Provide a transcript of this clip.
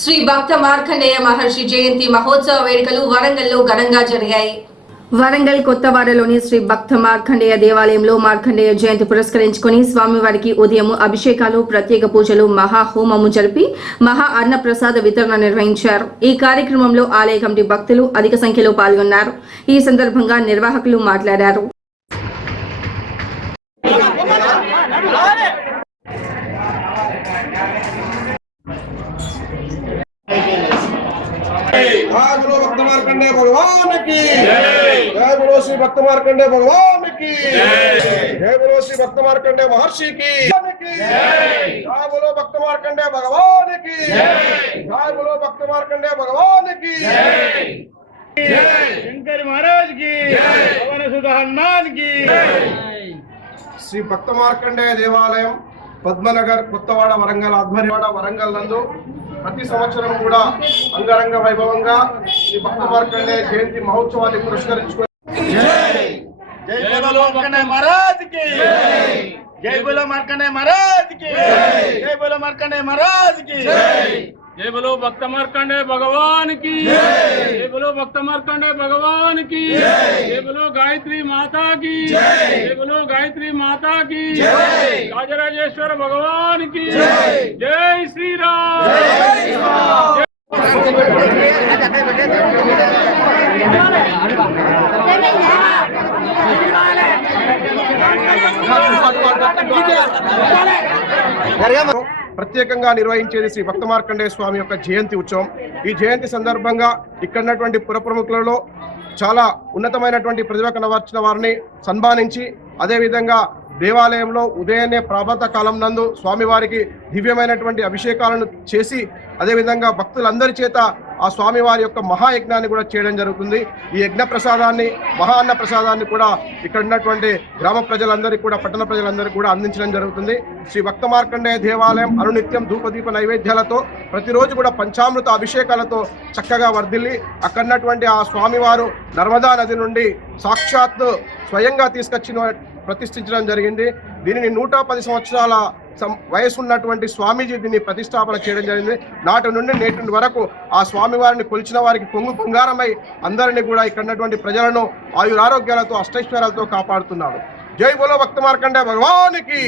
శ్రీ భక్త మార్కండేయ మహర్షి జయంతి మహోత్సవ వేడుకలు వరంగల్లో ఘనంగా జరిగాయి. వరంగల్ కొత్తవాడలోని శ్రీ భక్త మార్కండేయ దేవాలయంలో మార్కండేయ జయంతి పురస్కరించుకుని స్వామివారికి ఉదయం అభిషేకాలు ప్రత్యేక పూజలు మహా హోమము జరిపి మహా అన్నప్రసాద వితరణ నిర్వహించారు. ఈ కార్యక్రమంలో ఆలయ కమిటీ భక్తులు అధిక సంఖ్యలో పాల్గొన్నారు. ఈ సందర్భంగా నిర్వాహకులు మాట్లాడారు. गुरु भक्त मार्कंडे भगवान की। जय। गुरु श्री भक्त मार्कंडे भगवान की। जय। गुरु श्री भक्त मार्कंडे महर्षि बोलो भक्त मार्कंडे भगवान की। जय। बोलो भक्त मार्कंडे भगवान की। शंकर महाराज की। श्री भक्त मार्कंडे देवालय పద్మనగర్ కొత్తవాడ వరంగల్ ఆధ్వర్యవాడ వరంగల్ నందు ప్రతి సంవత్సరం కూడా అంగరంగ వైభవంగా ఈ భక్త మార్కండే జయంతి మహోత్సవాన్ని పురస్కరించుకొని జై బోలో మార్కండే మహారాజ్కి జై. బోలో మార్కండే మహారాజ్కి జై బలో భక్త మార్కండే భగవానికి. జై. భక్త మార్కండే భగవానికి. జై. గాయత్రి మాతాకి. జై. గాయత్రి మాతాకి. రాజరాజేశ్వర భగవానికి. జై. శ్రీరామ్. జై శ్రీరామ్. ప్రత్యేకంగా నిర్వహించేది శ్రీ భక్త మార్కండేయ స్వామి యొక్క జయంతి ఉత్సవం. ఈ జయంతి సందర్భంగా ఇక్కడున్నటువంటి పురప్రముఖులలో చాలా ఉన్నతమైనటువంటి ప్రతిభ కనవర్చిన వారిని సన్మానించి అదేవిధంగా దేవాలయంలో ఉదయాన్నే ప్రాభాత కాలం నందు స్వామివారికి దివ్యమైనటువంటి అభిషేకాలను చేసి అదేవిధంగా భక్తులందరి చేత ఆ స్వామివారి యొక్క మహాయజ్ఞాన్ని కూడా చేయడం జరుగుతుంది. ఈ యజ్ఞ ప్రసాదాన్ని మహా అన్న ప్రసాదాన్ని కూడా ఇక్కడ ఉన్నటువంటి గ్రామ ప్రజలందరికీ కూడా పట్టణ ప్రజలందరికీ కూడా అందించడం జరుగుతుంది. శ్రీ భక్త మార్కండేయ దేవాలయం అనునిత్యం ధూపదీప నైవేద్యాలతో ప్రతిరోజు కూడా పంచామృత అభిషేకాలతో చక్కగా వర్ధిల్లి అక్కడున్నటువంటి ఆ స్వామివారు నర్మదా నది నుండి సాక్షాత్ స్వయంగా తీసుకొచ్చిన ప్రతిష్ఠించడం జరిగింది. దీనిని నూట పది సంవత్సరాల వయసు ఉన్నటువంటి స్వామీజీ దీన్ని ప్రతిష్టాపన చేయడం జరిగింది. నాటి నుండి నేటి వరకు ఆ స్వామివారిని కొలిచిన వారికి పొంగు పొంగారమై అందరినీ కూడా ఇక్కడ ఉన్నటువంటి ప్రజలను ఆయురారోగ్యాలతో అష్టైశ్వర్యాలతో కాపాడుతున్నాడు జై బోలో భక్త మార్కండే భగవానికి!